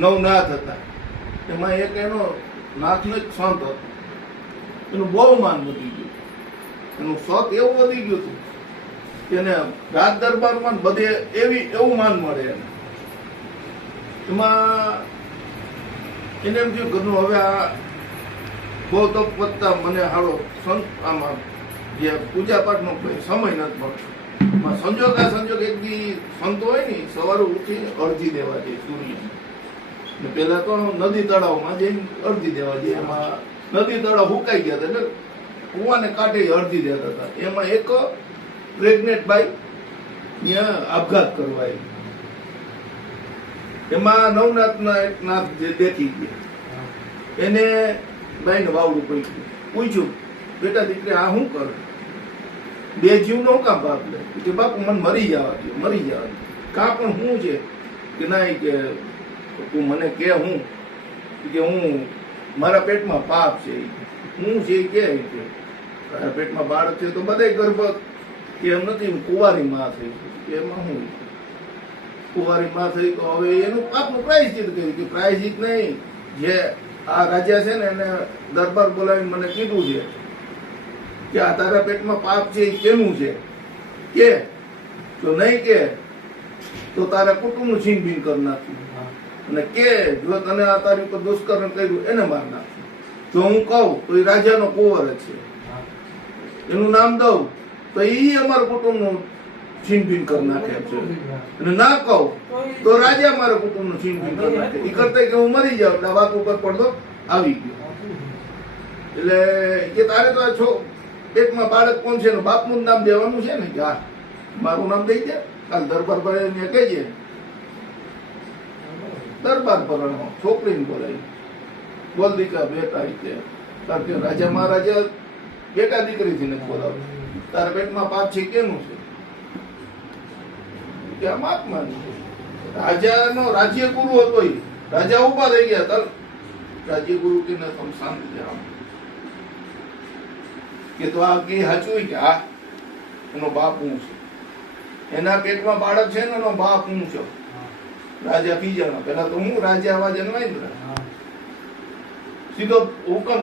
નવનાથ હતા. એમાં એક એનો નાથનો એક સંત હતો, એનું બહુ માન વધી ગયું. એનું સત એવું વધી ગયું હતું કે એને રાજ દરબારમાં બધે એવું માન મળે એને. એમાં એને એમ થયું ઘરનું હવે આ બહુ તપ વધતા મને હારો સંત આમાં જે પૂજા પાઠનો સમય નથી મળતો. સંજોગ એક દી સંતો હોય ને સવારે ઉઠીને અરજી દેવા જાય સૂર્ય. પેલા તો નદી તળાવમાં જઈને અરજી દેવા જાય. એમાં નદી તળાવ હુકાઈ ગયા હતા એટલે કુવાને કાંઠે અરજી દેતા હતા. એમાં એક પ્રેગ્નેન્ટ બાઈ ત્યાં આપઘાત કરવા આવી. એમાં નવનાથના એક નાથ જે દેખી ગયા, એને બાઈને વાવડું પૂછ્યું, બેટા દીકરી આ શું કરે? બે જીવનો કામ બાપ લે કે બાપુ મને મરી જવા દે. કાં પણ શું છે કે ના કે તું મને કે હું મારા પેટમાં પાપ છે, હું છે કે તારા પેટમાં બાળક છે તો બધા ગર્ભ કે એમ નથી, કુંવારી માં થઈ કે એમાં હું કુંવારી માં થઈ તો હવે એનું પાપનું પ્રાયશ્ચિત કર્યું કે પ્રાયશ્ચિત નહીં, જે આ રાજા છે ને એને દરબાર બોલાવીને મને કીધું છે કે આ તારા પેટમાં પાપ છે એ કેનું છે કે તો નહીં કે તો તારા કુટુંબનું છીનભીન કરી નાખ્યું, અને કે જો તને આ તારી ઉપર દુષ્કર્મ કર્યું એને માર નાખ્યું. જો હું કહું તો એ રાજાનો કુંવર જ છે, એનું નામ દઉં તો એ અમારા કુટુંબનું છીનભીન કરી નાખે છે, અને ના કહું તો રાજા મારા કુટુંબનું છીનભીન કરી નાખે. એ કરતા કે હું મરી જાઉં એટલે વાત ઉપર પડદો આવી ગયો. એટલે કે તારે તો આ છો પેટમાં બાળક કોણ છે એનું બાપનું નામ દેવાનું છે ને કે હા મારું નામ દઈ દે, કાલ દરબાર પર કહેજે. દરબાર પર છોકરીને બોલાવી, બોલ દીકરા બેટા કારણ કે રાજા મહારાજા બેટા દીકરીથી નથી બોલાવતા. તારા પેટમાં પાપ છે કેનું છે કે આ મહાત્માનું છે. રાજાનો રાજ્ય ગુરુ હતો, એ રાજા ઉભા થઈ ગયા તર રાજ્ય ગુરુ કે તમે શાંતિ આમ કે તો આ કે સાચું કે આ એનો બાપ હું છે, એના પેટમાં બાળક છે ને એનો બાપ હું છું. રાજા બીજાનો પેલા તો હું રાજા આવા જન્માય સીધો હુકમ